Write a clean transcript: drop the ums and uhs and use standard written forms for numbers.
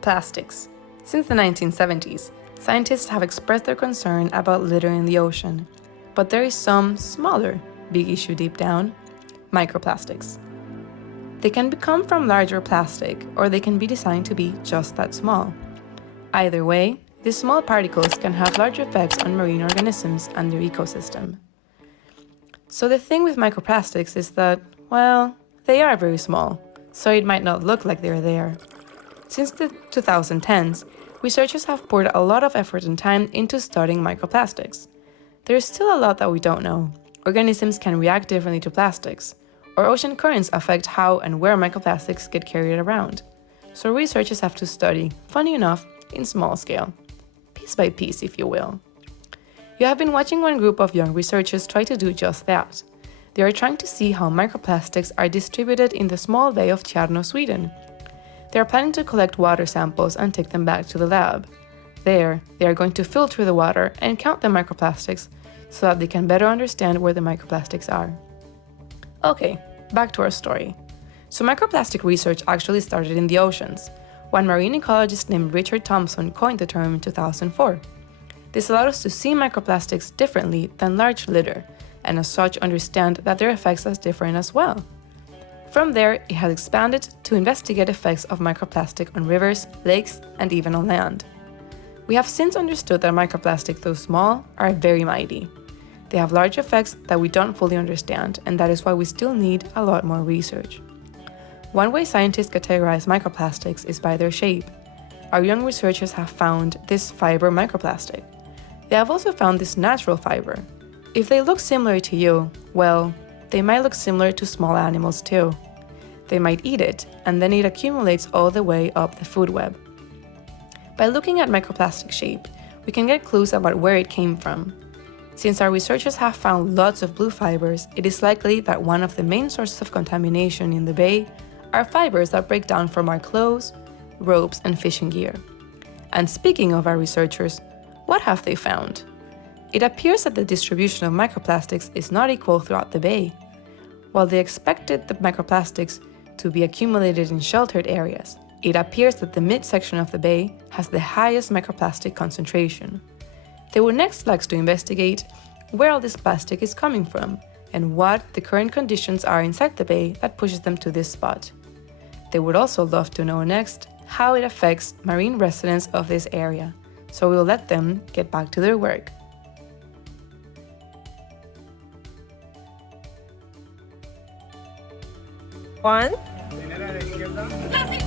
Plastics. Since the 1970s, scientists have expressed their concern about litter in the ocean. But there is some smaller big issue deep down: microplastics. They can come from larger plastic, or they can be designed to be just that small. Either way, these small particles can have large effects on marine organisms and their ecosystem. So the thing with microplastics is that, well, they are very small, so it might not look like they're there. Since the 2010s, researchers have poured a lot of effort and time into studying microplastics. There is still a lot that we don't know. Organisms can react differently to plastics, or ocean currents affect how and where microplastics get carried around. So researchers have to study, funny enough, in small scale. Piece by piece, if you will. You have been watching one group of young researchers try to do just that. They are trying to see how microplastics are distributed in the small bay of Tjärnö, Sweden. They are planning to collect water samples and take them back to the lab. There, they are going to filter the water and count the microplastics so that they can better understand where the microplastics are. Okay, back to our story. So microplastic research actually started in the oceans. One marine ecologist named Richard Thompson coined the term in 2004. This allowed us to see microplastics differently than large litter, and as such understand that their effects are different as well. From there, it has expanded to investigate effects of microplastic on rivers, lakes, and even on land. We have since understood that microplastics, though small, are very mighty. They have large effects that we don't fully understand, and that is why we still need a lot more research. One way scientists categorize microplastics is by their shape. Our young researchers have found this fiber microplastic. They have also found this natural fiber. If they look similar to you, well, they might look similar to small animals too. They might eat it, and then it accumulates all the way up the food web. By looking at microplastic shape, we can get clues about where it came from. Since our researchers have found lots of blue fibers, it is likely that one of the main sources of contamination in the bay are fibers that break down from our clothes, ropes, and fishing gear. And speaking of our researchers, what have they found? It appears that the distribution of microplastics is not equal throughout the bay. While they expected the microplastics to be accumulated in sheltered areas, it appears that the midsection of the bay has the highest microplastic concentration. They would next like to investigate where all this plastic is coming from and what the current conditions are inside the bay that pushes them to this spot. They would also love to know next how it affects marine residents of this area, so we will let them get back to their work. One. Plastic